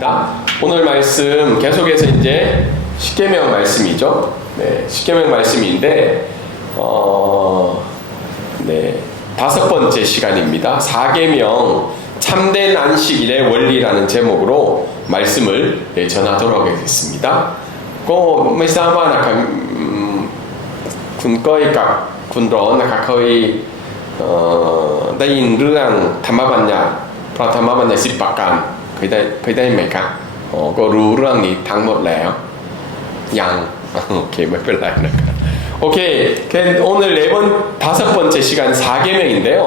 하겠습니다. 오늘 말씀 계속해서 이제 십계명 말씀이죠. 네, 십계명 말씀인데 다섯 번째 시간입니다. 4계명 참된 안식일의 원리라는 제목으로 말씀을 전하도록 하겠습니다.ไม่ทราบว่านะครับคุณก้อยกับคุณร้อนนะครับได้ยินเรื่องธรรมบัญญัติพระธรรมบัญญัติ10 ประการเคยได้ไหมครับก็รู้เรื่องนี้ทั้งหมดแล้วยังโอเคไม่เป็นไรนะครับโอเค오늘 다섯 번째 시간 4계명인데요.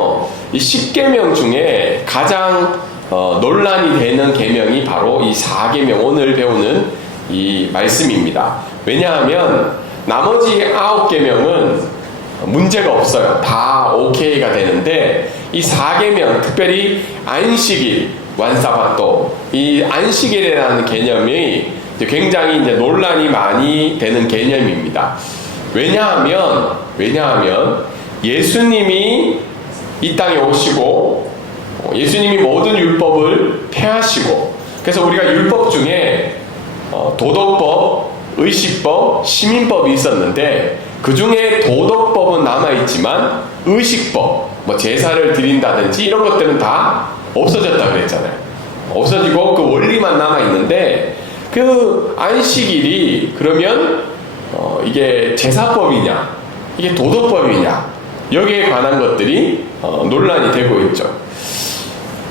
이 10계명 중에 가장 논란이 되는 계명이 바로 이 4계명 오늘 배우는 이 말씀입니다. 왜냐하면 나머지 9계명은 문제가 없어요. 다 오케이가 되는데 이 4계명 특별히 안식일 완사바또 이 안식일이라는 개념이 굉장히 이제 논란이 많이 되는 개념입니다. 왜냐하면 예수님이 이 땅에 오시고 예수님이 모든 율법을 폐하시고 그래서 우리가 율법 중에 도덕법, 의식법, 시민법이 있었는데 그 중에 도덕법은 남아있지만 의식법, 뭐 제사를 드린다든지 이런 것들은 다 없어졌다 그랬잖아요. 없어지고 그 원리만 남아있는데 그 안식일이 그러면 이게 제사법이냐 이게 도덕법이냐 여기에 관한 것들이 논란이 되고 있죠.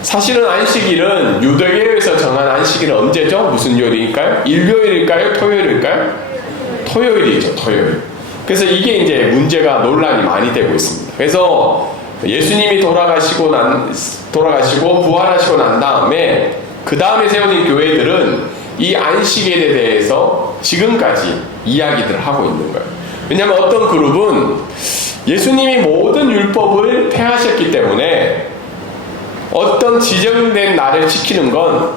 사실은 안식일은 유대교에서 정한 안식일은 언제죠? 무슨 요일일까요? 일요일일까요? 토요일일까요? 토요일이죠. 토요일. 그래서 이게 이제 문제가 논란이 많이 되고 있습니다. 그래서 예수님이 돌아가시고 부활하시고 난 다음에 그 다음에 세워진 교회들은 이 안식일에 대해서 지금까지 이야기들을 하고 있는 거예요. 왜냐하면 어떤 그룹은 예수님이 모든 율법을 폐하셨기 때문에 어떤 지정된 날을 지키는 건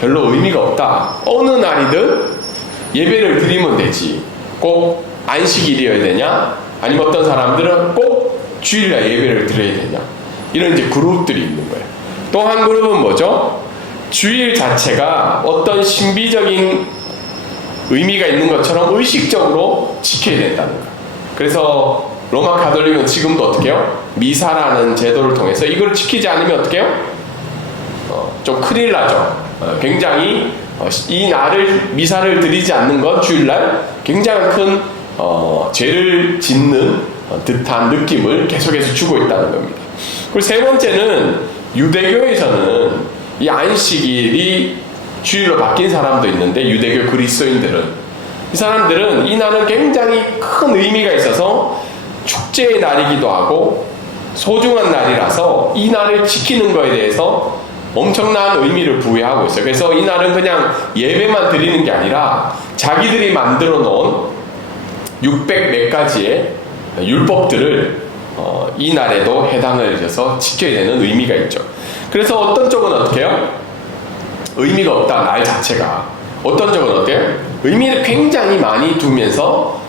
별로 의미가 없다. 어느 날이든 예배를 드리면 되지. 꼭 안식일이어야 되냐? 아니면 어떤 사람들은 꼭 주일날 예배를 드려야 되냐? 이런 이제 그룹들이 있는 거예요. 또 한 그룹은 뭐죠? 주일 자체가 어떤 신비적인 의미가 있는 것처럼 의식적으로 지켜야 된다는 거예요. 그래서 로마 가톨릭은 지금도 어떻게 해요? 미사라는 제도를 통해서 이걸 지키지 않으면 어떻게 해요? 좀 큰일 나죠. 굉장히 이 날을 미사를 드리지 않는 건 주일날 굉장히 큰 죄를 짓는 듯한 느낌을 계속해서 주고 있다는 겁니다. 그리고 세 번째는 유대교에서는 이 안식일이 주일로 바뀐 사람도 있는데 유대교 그리스도인들은 이 사람들은 이 날은 굉장히 큰 의미가 있어서 축제의 날이기도 하고 소중한 날이라서 이 날을 지키는 것에 대해서 엄청난 의미를 부여하고 있어요. 그래서 이 날은 그냥 예배만 드리는 게 아니라 자기들이 만들어 놓은 600 몇 가지의 율법들을 이 날에도 해당을 해서 지켜야 되는 의미가 있죠. 그래서 어떤 쪽은 어떻게 해요? 의미가 없다, 날 자체가. 어떤 쪽은 어때요? 의미를 굉장히 많이 두면서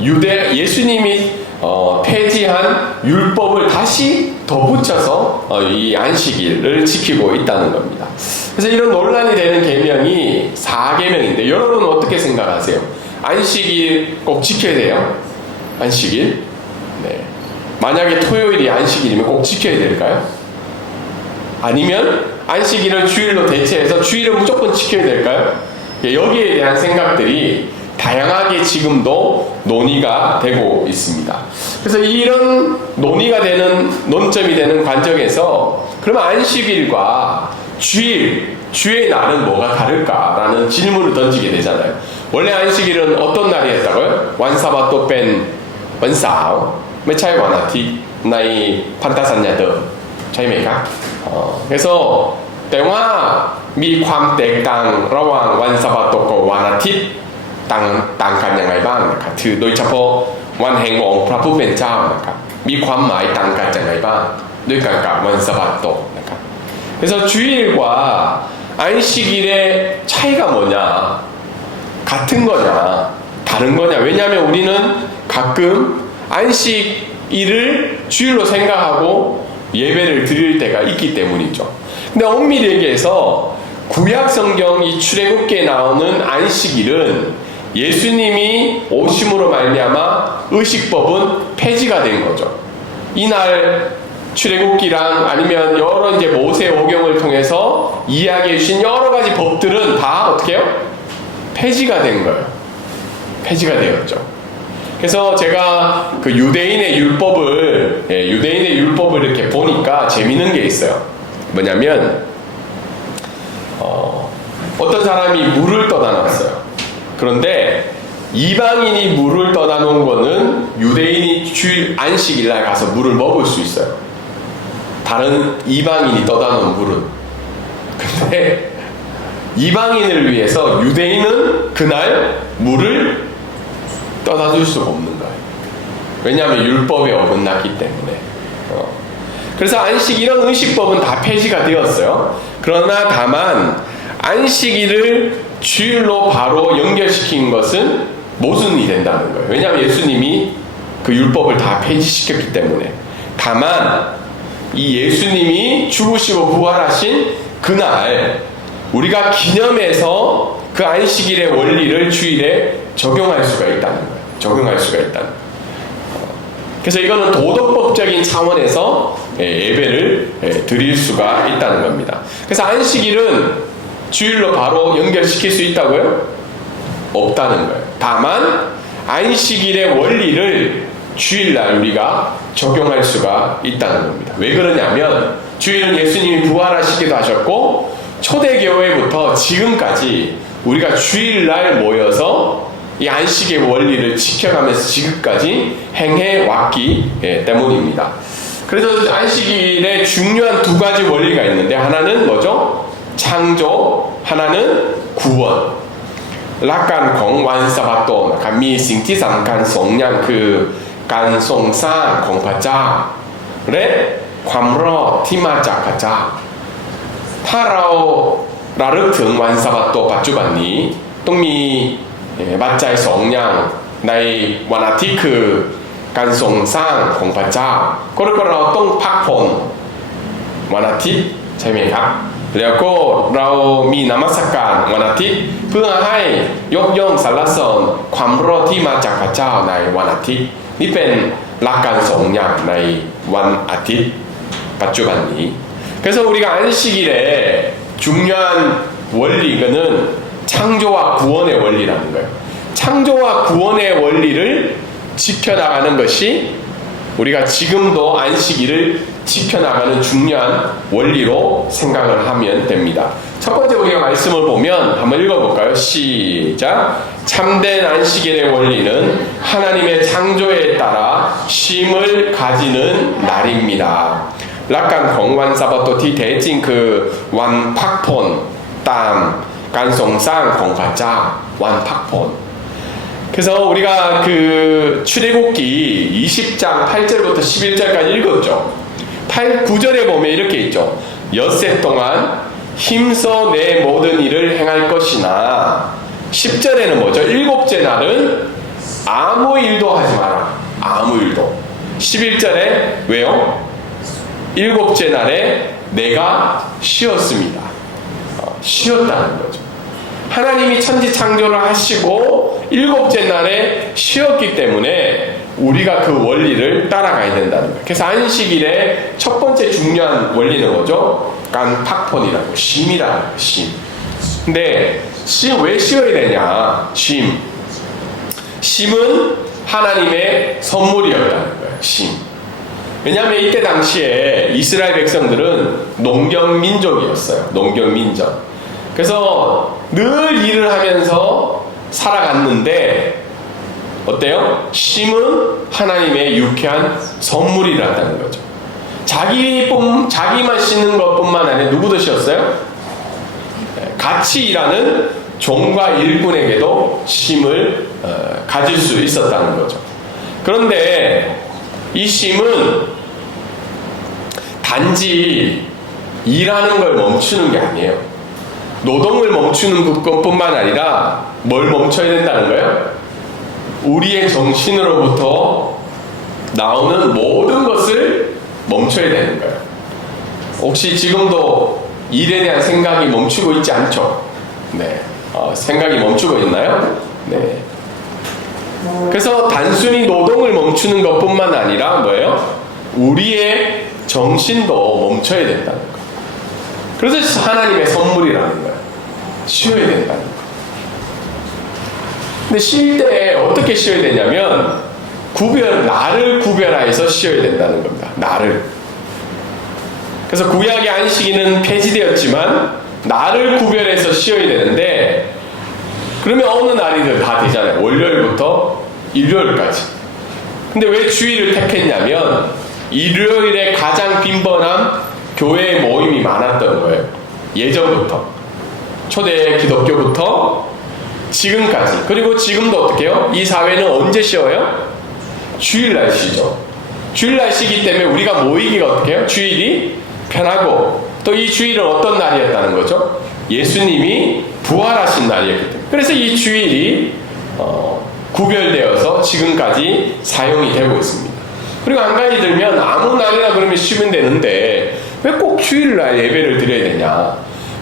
예수님이 폐지한 율법을 다시 덧붙여서 이 안식일을 지키고 있다는 겁니다. 그래서 이런 논란이 되는 계명이 4계명인데 여러분은 어떻게 생각하세요? 안식일 꼭 지켜야 돼요? 안식일? 네. 만약에 토요일이 안식일이면 꼭 지켜야 될까요? 아니면 안식일을 주일로 대체해서 주일을 무조건 지켜야 될까요? 여기에 대한 생각들이 다양하게 지금도 논의가 되고 있습니다. 그래서 이런 논의가 되는 논점이 되는 관점에서 그러면 안식일과 주의 날은 뭐가 다를까라는 질문을 던지게 되잖아요. 원래 안식일은 어떤 날이었다고요? 완사바또 뺀 원사오ไม่ใช่วันอาทิตย์ในพันธสัญญาเดิมใช่ไหมครับ그래서 แต่ว่ามีความแตกต่างระหว่างวันสัปดาห์กับวันอาทิตย์ต่างกันอย่างไรบ้างนะครับถือโดยเฉพาะวันแห่งองค์พระผู้เป็นเจ้านะครับมีความหมายต่างกันอย่างไรบ้างด้วยกันกับวันสัปดาห์นะครับ 그래서 주일과 안식일의 차이가 뭐냐 같은 거냐 다른 거냐 왜냐하면 우리는 가끔 안식일을 주일로 생각하고 예배를 드릴 때가 있기 때문이죠. 근데 엄밀히 얘기해서 구약 성경 이 출애굽기에 나오는 안식일은 예수님이 오심으로 말미암아 의식법은 폐지가 된 거죠. 이날 출애굽기랑 아니면 여러 이제 모세 오경을 통해서 이야기해 주신 여러 가지 법들은 다 어떻게 해요? 폐지가 된 거예요. 폐지가 되었죠. 그래서 제가 그 유대인의 율법을 이렇게 보니까 재밌는 게 있어요. 뭐냐면 어떤 사람이 물을 떠다 놨어요. 그런데 이방인이 물을 떠다 놓은 거는 유대인이 주일 안식일날 가서 물을 먹을 수 있어요. 다른 이방인이 떠다 놓은 물은. 근데 이방인을 위해서 유대인은 그날 물을 떠다 줄 수가 없는 거예요. 왜냐하면 율법에 어긋났기 때문에. 그래서 안식 이런 의식법은 다 폐지가 되었어요. 그러나 다만 안식일을 주일로 바로 연결시킨 것은 모순이 된다는 거예요. 왜냐하면 예수님이 그 율법을 다 폐지시켰기 때문에. 다만 이 예수님이 죽으시고 부활하신 그날 우리가 기념해서 그 안식일의 원리를 주일에 적용할 수가 있다는 거예요. 적용할 수가 있다는 거예요. 그래서 이거는 도덕법적인 차원에서 예배를 드릴 수가 있다는 겁니다. 그래서 안식일은 주일로 바로 연결시킬 수 있다고요? 없다는 거예요. 다만 안식일의 원리를 주일날 우리가 적용할 수가 있다는 겁니다. 왜 그러냐면 주일은 예수님이 부활하시기도 하셨고 초대교회부터 지금까지 우리가 주일날 모여서 이 안식의 원리를 지켜가면서 지금까지 행해왔기 때문입니다. 그래서 안식일에 중요한 두 가지 원리가 있는데 하나는 뭐죠? 창조, 하나는 구원. 락간 공완 사바또มีสิ่งที่สำคัญสองอย่างคือการทรงสร้างของพระเจ้าและความรอดที่มาจากพระเจ้าถ้าเราระลึกถึงวันสะบาโตปัจจุบันนี้ต้องมีปัจจัยสองอย่างในวันอาทิตย์คือการทรงสร้างของพระเจ้าก็เรียกว่าเราต้องพักผ่อนวันอาทิตย์ใช่ไหมครับแล้วก็เรามีนมัสการวันอาทิตย์เพื่อให้ยกย่องสรรเสริญความรอดที่มาจากพระเจ้าในวันอาทิตย์นี่เป็นหลักการสองอย่างในวันอาทิตย์ปัจจุบันนี้그래서 우리가 안식일에 중요한 원리는 창조와 구원의 원리라는 거예요. 창조와 구원의 원리를 지켜나가는 것이 우리가 지금도 안식일을 지켜나가는 중요한 원리로 생각을 하면 됩니다. 첫 번째 우리가 말씀을 보면 한번 읽어볼까요? 시작! 참된 안식일의 원리는 하나님의 창조에 따라 쉼을 가지는 날입니다. หลักการของวันซาบาโตที่แท้จริงคือวันพักผ่อนตามการทรงสร้างของพระเจ้าวันพักผ่อน 그래서 우리가 그 출애굽기 20장 8절부터 11절까지 읽었죠. 9절에 보면 이렇게 있죠. 엿새 동안 힘써 내 모든 일을 행할 것이나 10절에는 뭐죠? 일곱째 날은 아무 일도 하지 마라. 아무 일도. 11절에 왜요? 일곱째 날에 내가 쉬었습니다. 쉬었다는 거죠. 하나님이 천지 창조를 하시고 일곱째 날에 쉬었기 때문에 우리가 그 원리를 따라가야 된다는 거예요. 그래서 안식일의 첫 번째 중요한 원리는 뭐죠? 깐팍폰이라고 쉼이라는 거예요. 쉼. 근데 왜 쉬어야 되냐? 쉼은 하나님의 선물이었다는 거예요. 쉼. 왜냐하면 이때 당시에 이스라엘 백성들은 농경민족이었어요. 농경민족. 그래서 늘 일을 하면서 살아갔는데 어때요? 쉼은 하나님의 유쾌한 선물이라는 거죠. 자기만 쉬는 것뿐만 아니라 누구도 쉬었어요? 같이 일하는 종과 일꾼에게도 쉼을 가질 수 있었다는 거죠. 그런데 이 쉼은 단지 일하는 걸 멈추는 게 아니에요. 노동을 멈추는 것뿐만 아니라 뭘 멈춰야 된다는 거예요? 우리의 정신으로부터 나오는 모든 것을 멈춰야 되는 거예요. 혹시 지금도 일에 대한 생각이 멈추고 있지 않죠. 네, 생각이 멈추고 있나요? 네. 그래서 단순히 노동을 멈추는 것뿐만 아니라 뭐예요? 우리의 정신도 멈춰야 된다는 거. 그래서 하나님의 선물이라는 거예요. 쉬어야 된다는 거. 근데 쉴 때 어떻게 쉬어야 되냐면 나를 구별하여서 쉬어야 된다는 겁니다. 나를. 그래서 구약의 안식일은 폐지되었지만 나를 구별해서 쉬어야 되는데 그러면 어느 날이든 다 되잖아요. 월요일부터 일요일까지. 근데 왜 주일을 택했냐면 일요일에 가장 빈번한 교회 모임이 많았던 거예요. 예전부터. 초대 기독교부터 지금까지. 그리고 지금도 어떻게 해요? 이 사회는 언제 쉬어요? 주일날 쉬죠. 주일날 쉬기 때문에 우리가 모이기가 어떻게 해요? 주일이 편하고 또 이 주일은 어떤 날이었다는 거죠? 예수님이 부활하신 날이었기 때문에. 그래서 이 주일이 구별되어서 지금까지 사용이 되고 있습니다. 그리고 한 가지 들면 아무 날이나 그러면 쉬면 되는데 왜 꼭 주일날 예배를 드려야 되냐?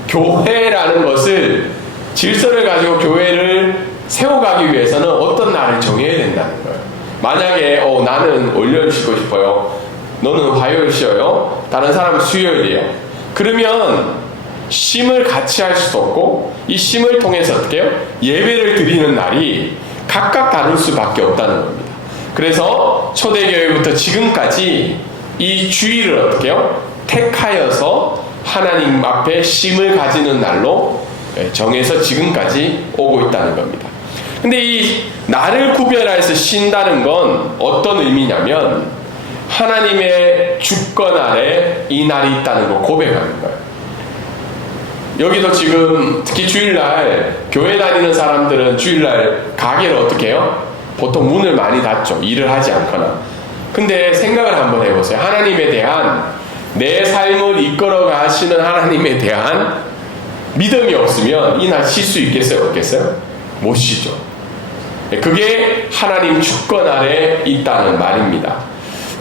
교회라는 것을 질서를 가지고 교회를 세워가기 위해서는 어떤 날을 정해야 된다는 거예요. 만약에 나는 월요일 쉬고 싶어요. 너는 화요일 쉬어요. 다른 사람은 수요일이에요. 그러면 쉼을 같이 할 수도 없고 이 쉼을 통해서 어떻게 해요? 예배를 드리는 날이 각각 다를 수밖에 없다는 겁니다. 그래서 초대교회부터 지금까지 이 주일을 어떻게 해요? 택하여서 하나님 앞에 쉼을 가지는 날로 정해서 지금까지 오고 있다는 겁니다. 근데 이 나를 구별해서 쉰다는 건 어떤 의미냐면 하나님의 주권 아래 이 날이 있다는 걸 고백하는 거예요. 여기도 지금 특히 주일날 교회 다니는 사람들은 주일날 가게를 어떻게 해요? 보통 문을 많이 닫죠. 일을 하지 않거나. 근데 생각을 한번 해보세요. 하나님에 대한 내 삶을 이끌어 가시는 하나님에 대한 믿음이 없으면 이날 쉴 수 있겠어요? 없겠어요? 못 쉬죠. 그게 하나님 주권 아래 있다는 말입니다.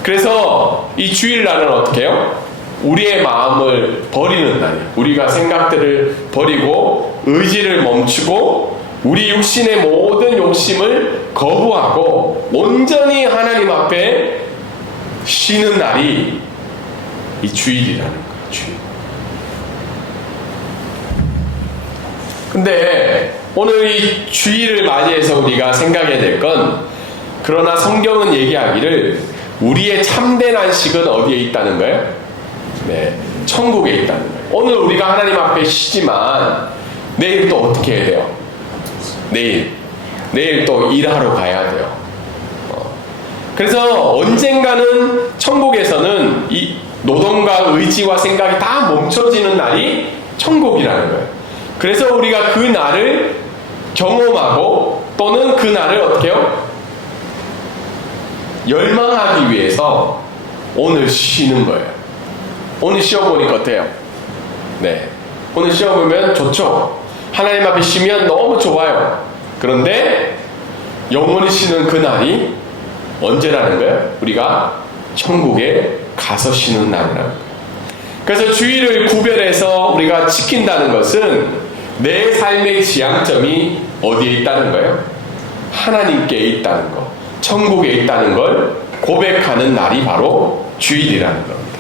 그래서 이 주일날은 어떻게 해요? 우리의 마음을 버리는 날이에요. 우리가 생각들을 버리고 의지를 멈추고 우리 육신의 모든 욕심을 거부하고 온전히 하나님 앞에 쉬는 날이 이 주일이라는 거예요. 주일. 근데 오늘 이 주일을 맞이해서 우리가 생각해야 될 건 그러나 성경은 얘기하기를 우리의 참된 안식은 어디에 있다는 거예요? 네, 천국에 있다는 거예요. 오늘 우리가 하나님 앞에 쉬지만 내일 또 어떻게 해야 돼요? 내일 또 일하러 가야 돼요. 그래서 언젠가는 천국에서는 이 노동과 의지와 생각이 다 멈춰지는 날이 천국이라는 거예요. 그래서 우리가 그 날을 경험하고 또는 그 날을 어떻게 해요? 열망하기 위해서 오늘 쉬는 거예요. 오늘 쉬어보니까 어때요? 네. 오늘 쉬어보면 좋죠. 하나님 앞에 쉬면 너무 좋아요. 그런데 영원히 쉬는 그 날이 언제라는 거예요? 우리가 천국에 가서 쉬는 날이라는 거예요. 그래서 주일을 구별해서 우리가 지킨다는 것은 내 삶의 지향점이 어디에 있다는 거예요? 하나님께 있다는 거, 천국에 있다는 걸 고백하는 날이 바로 주일이라는 겁니다.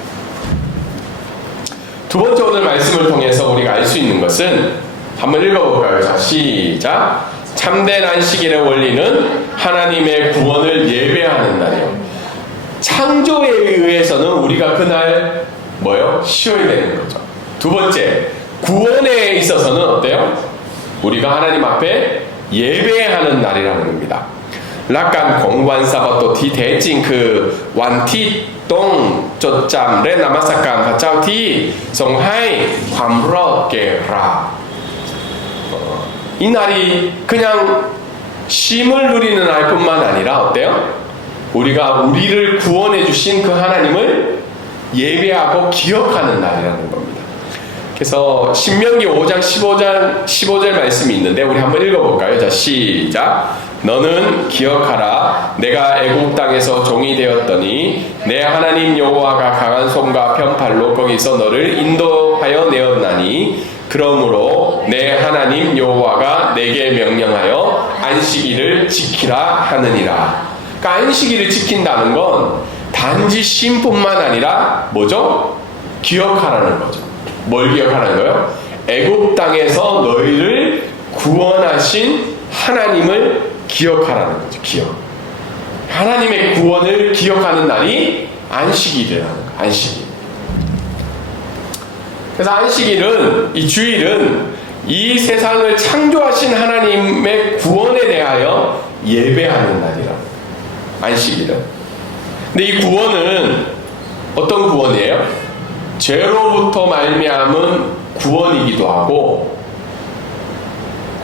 두 번째 오늘 말씀을 통해서 우리가 알 수 있는 것은 한번 읽어볼까요? 자, 시작. 참된 안식일의 원리는 하나님의 구원을 예배하는 날이요. 창조에 의해서는 우리가 그날 뭐요? 쉬어야 되는 거죠. 두 번째, 구원에 있어서는 어때요? 우리가 하나님 앞에 예배하는 날이라는 겁니다. 락간 공관 사바토 티 대진 그 완티 똥 쪼짬 레 나마사간 가짜오티 송하이 함러게라. 이 날이 그냥 쉼을 누리는 날뿐만 아니라 어때요? 우리가 우리를 구원해 주신 그 하나님을 예배하고 기억하는 날이라는 겁니다. 그래서 신명기 5장 15절 말씀이 있는데 우리 한번 읽어볼까요? 자, 시작. 너는 기억하라. 내가 애국 땅에서 종이 되었더니 내 하나님 여호와가 강한 손과 편팔로 거기서 너를 인도하여 내었나니 그러므로 내 하나님 여호와가 내게 명령하여 안식일을 지키라 하느니라. 그러니까 안식일을 지킨다는 건 단지 쉼뿐만 아니라 뭐죠? 기억하라는 거죠. 뭘 기억하라는 거예요? 애국 땅에서 너희를 구원하신 하나님을 기억하라는 거죠. 기억. 하나님의 구원을 기억하는 날이 안식일이라는 거예요. 안식일. 그래서 안식일은, 이 주일은 이 세상을 창조하신 하나님의 구원에 대하여 예배하는 날이라는 거예요. 안식일은. 근데 이 구원은 어떤 구원이에요? 죄로부터 말미암은 구원이기도 하고,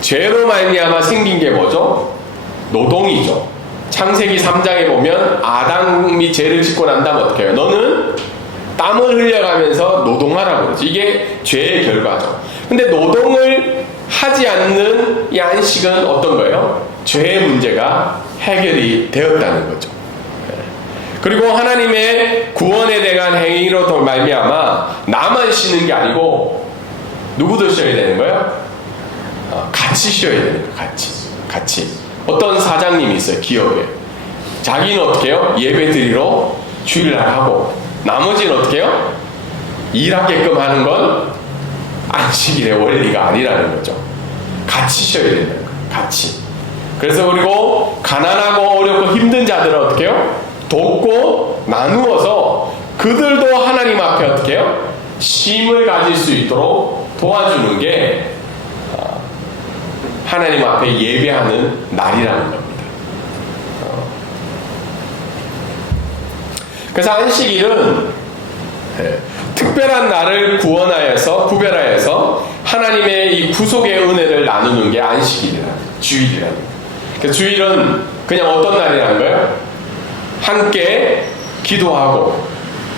죄로 말미암아 생긴 게 뭐죠? 노동이죠. 창세기 3장에 보면 아담이 죄를 짓고 난 다음 어떻게 해요? 너는 땀을 흘려가면서 노동하라고 그러지. 이게 죄의 결과죠. 근데 노동을 하지 않는 이 안식은 어떤 거예요? 죄의 문제가 해결이 되었다는 거죠. 그리고 하나님의 구원에 대한 행위로 말미암아 나만 쉬는 게 아니고 누구도 쉬어야 되는 거예요? 같이 쉬어야 되는 거예요. 같이. 어떤 사장님이 있어요. 기업에. 자기는 어떻게 해요? 예배 드리러 주일날 하고, 나머지는 어떻게 해요? 일하게끔 하는 건 안식일의 원리가 아니라는 거죠. 같이 쉬어야 된다는 거예요. 같이. 그래서 그리고 가난하고 어렵고 힘든 자들은 어떻게 해요? 돕고 나누어서 그들도 하나님 앞에 어떻게 해요? 쉼을 가질 수 있도록 도와주는 게 하나님 앞에 예배하는 날이라는 겁니다. 그래서 안식일은 특별한 날을 구별하여서 하나님의 이 구속의 은혜를 나누는 게 안식일이라는, 주일이라는 거예요. 그래서 주일은 그냥 어떤 날이라는 거예요? 함께 기도하고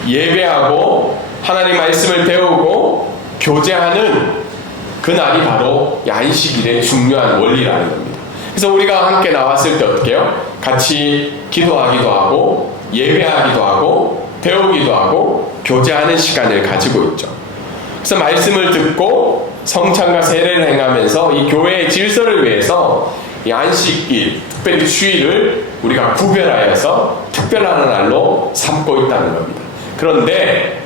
예배하고 하나님 말씀을 배우고 교제하는 그 날이 바로 안식일의 중요한 원리라는 겁니다. 그래서 우리가 함께 나왔을 때 어떻게 해요? 같이 기도하기도 하고 예배하기도 하고 배우기도 하고 교제하는 시간을 가지고 있죠. 그래서 말씀을 듣고 성찬과 세례를 행하면서 이 교회의 질서를 위해서 이 안식일, 특별히 주일을 우리가 구별하여서 특별한 날로 삼고 있다는 겁니다. 그런데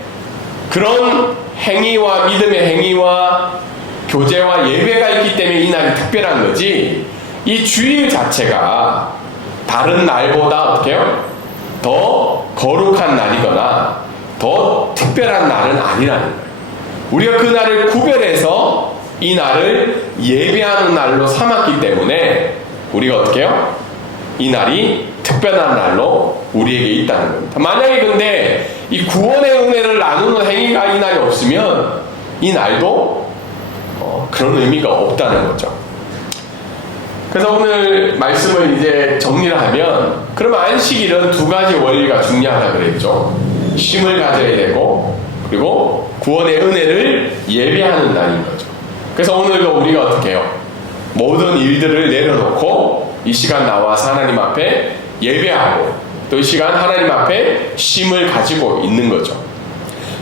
그런 행위와 믿음의 행위와 교제와 예배가 있기 때문에 이 날이 특별한 거지, 이 주일 자체가 다른 날보다 어떻게 해요? 더 거룩한 날이거나 더 특별한 날은 아니라는 거예요. 우리가 그 날을 구별해서 이 날을 예배하는 날로 삼았기 때문에 우리가 어떻게 해요? 이 날이 특별한 날로 우리에게 있다는 겁니다. 만약에 근데 이 구원의 은혜를 나누는 행위가 이 날이 없으면 이 날도 그런 의미가 없다는 거죠. 그래서 오늘 말씀을 이제 정리를 하면, 그러면 안식일은 두 가지 원리가 중요하다 그랬죠. 쉼을 가져야 되고, 그리고 구원의 은혜를 예배하는 날인 거죠. 그래서 오늘도 우리가 어떻게 해요? 모든 일들을 내려놓고 이 시간 나와서 하나님 앞에 예배하고 또 이 시간 하나님 앞에 쉼을 가지고 있는 거죠.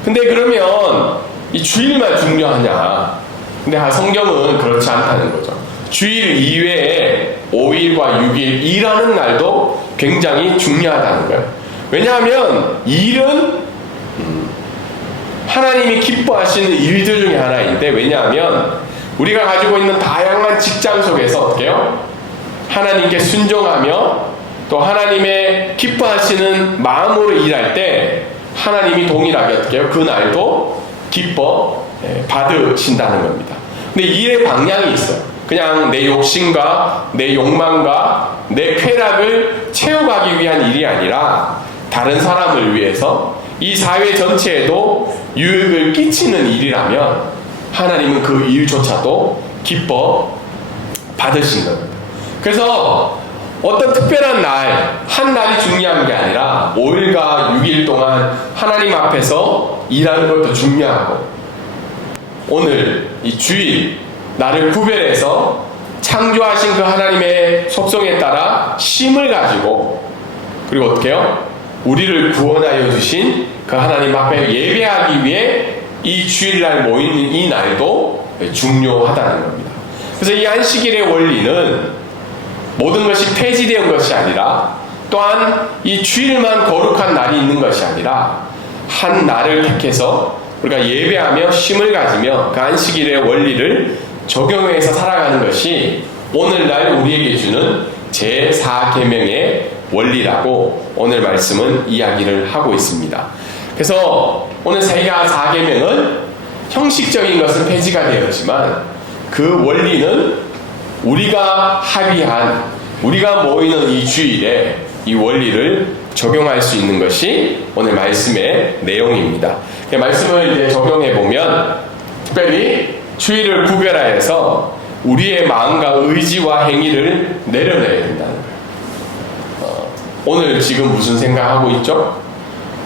근데 그러면 이 주일만 중요하냐? 근데 성경은 그렇지 않다는 거죠. 주일 이외에 5일과 6일 일하는 날도 굉장히 중요하다는 거예요. 왜냐하면 일은 하나님이 기뻐하시는 일들 중에 하나인데, 왜냐하면 우리가 가지고 있는 다양한 직장 속에서 어떻게 해요? 하나님께 순종하며 또 하나님의 기뻐하시는 마음으로 일할 때 하나님이 동일하게 어떻게 해요? 그 날도 기뻐 받으신다는 겁니다. 근데 일의 방향이 있어요. 그냥 내 욕심과 내 욕망과 내 쾌락을 채워가기 위한 일이 아니라 다른 사람을 위해서 이 사회 전체에도 유익을 끼치는 일이라면 하나님은 그 일조차도 기뻐 받으신 겁니다. 그래서 어떤 특별한 날, 한 날이 중요한 게 아니라 5일과 6일 동안 하나님 앞에서 일하는 것도 중요하고, 오늘 이 주일 나를 구별해서 창조하신 그 하나님의 속성에 따라 쉼을 가지고, 그리고 어떻게 해요? 우리를 구원하여 주신 그 하나님 앞에 예배하기 위해 이 주일날 모이는 이 날도 중요하다는 겁니다. 그래서 이 안식일의 원리는 모든 것이 폐지되는 것이 아니라, 또한 이 주일만 거룩한 날이 있는 것이 아니라 한 날을 택해서 우리가 예배하며 쉼을 가지며 그 안식일의 원리를 적용해서 살아가는 것이 오늘날 우리에게 주는 제4계명의 원리라고 오늘 말씀은 이야기를 하고 있습니다. 그래서 오늘 제4계명은 형식적인 것은 폐지가 되었지만 그 원리는 우리가 합의한, 우리가 모이는 이 주일에 이 원리를 적용할 수 있는 것이 오늘 말씀의 내용입니다. 말씀을 이제 적용해 보면 특별히 주일을 구별하여서 우리의 마음과 의지와 행위를 내려내야 된다는 거예요. 오늘 지금 무슨 생각하고 있죠?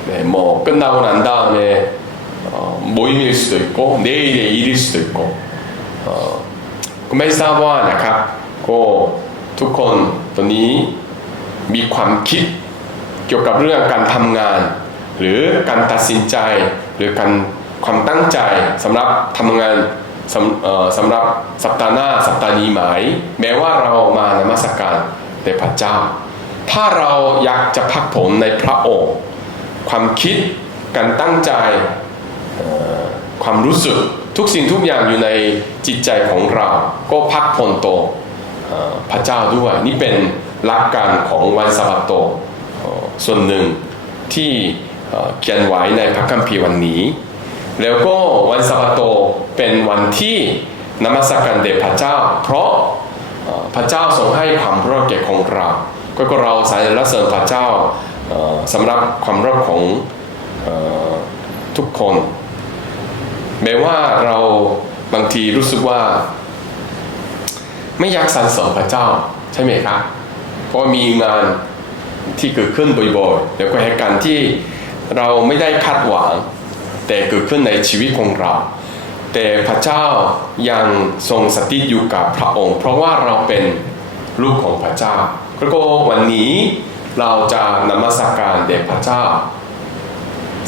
네, 뭐 끝나고 난 다음에 모임일 수도 있고 내일의 일일 수도 있고 ไม่ทราบว่านะครับก็ทุกคนตอนนี้มีความคิดเกี่ยวกับเรื่องการทำงานหรือการตัดสินใจหรือการความตั้งใจสำหรับทำงานสำหรับสัปดาห์หน้าสัปดาห์นี้ไหมแม้ว่าเรามานมัสการแด่พระเจ้าถ้าเราอยากจะพักผ่อนในพระองค์ความคิดการตั้งใจความรู้สึกทุกสิ่งทุกอย่างอยู่ในจิตใจของเราก็พักผ่อนต่อพระเจ้าด้วยนี่เป็นหลักการของวันสะบาโตส่วนหนึ่งที่เขียนไว้ในพระคัมภีร์วันนี้แล้วก็วันสะบาโตเป็นวันที่นมัสการแด่พระเจ้าเพราะพระเจ้าทรงให้ความรอดแก่ของเราก็เราสรรเสริญพระเจ้าสำหรับความรอดของทุกคนแม้ว่าเราบางทีรู้สึกว่าไม่อยากสรรเสริญพระเจ้าใช่ไหมครับเพราะมีงานที่เกิดขึ้นบ่อยๆแล้วก็เหตุการณ์ที่เราไม่ได้คาดหวังแต่เกิดขึ้นในชีวิตของเราแต่พระเจ้ายังทรงสถิตอยู่กับพระองค์เพราะว่าเราเป็นลูกของพระเจ้าแล้วก็วันนี้เราจะนมัสการแด่พระเจ้า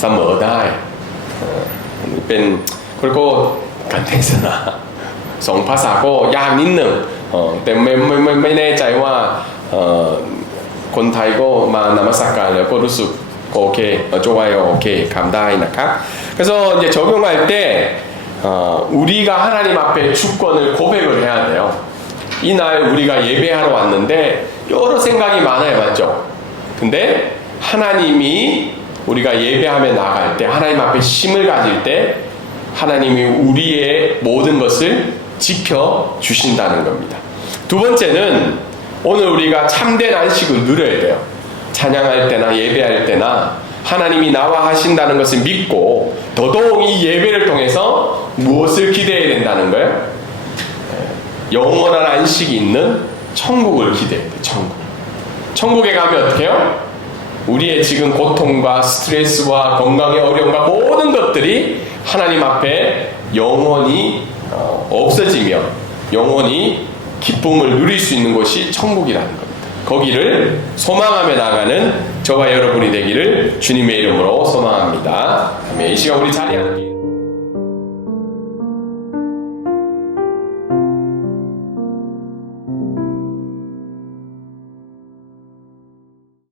เสมอได้เป็นแล้วก็การเทศนาสองภาษาก็ยากนิดหนึ่งแต่ไม่แน่ใจว่าคนไทยก็มานมัสการแล้วก็รู้สึกโอเค좋아요โอเคทำได้นะครับ그래서 이제 적용할 때 우리가 하나님 앞에 주권을 고백을 해야 돼요. 이날 우리가 예배하러 왔는데 여러 생각이 많아요, 맞죠? 근데 하나님이 우리가 예배하며 나갈 때 하나님 앞에 힘을 가질 때 하나님이 우리의 모든 것을 지켜 주신다는 겁니다. 두 번째는 오늘 우리가 참된 안식을 누려야 돼요. 찬양할 때나 예배할 때나 하나님이 나와 하신다는 것을 믿고 더더욱 이 예배를 통해서 무엇을 기대해야 된다는 거예요? 영원한 안식이 있는 천국을 기대해야 돼요. 천국에 가면 어떻게 해요? 우리의 지금 고통과 스트레스와 건강의 어려움과 모든 것들이 하나님 앞에 영원히 없어지며 영원히 기쁨을 누릴 수 있는 곳이 천국이라는 겁니다. 거기를 소망하며 나가는 저와 여러분이 되기를 주님의 이름으로 소망합니다. 이 시간 우리 자리에 앉기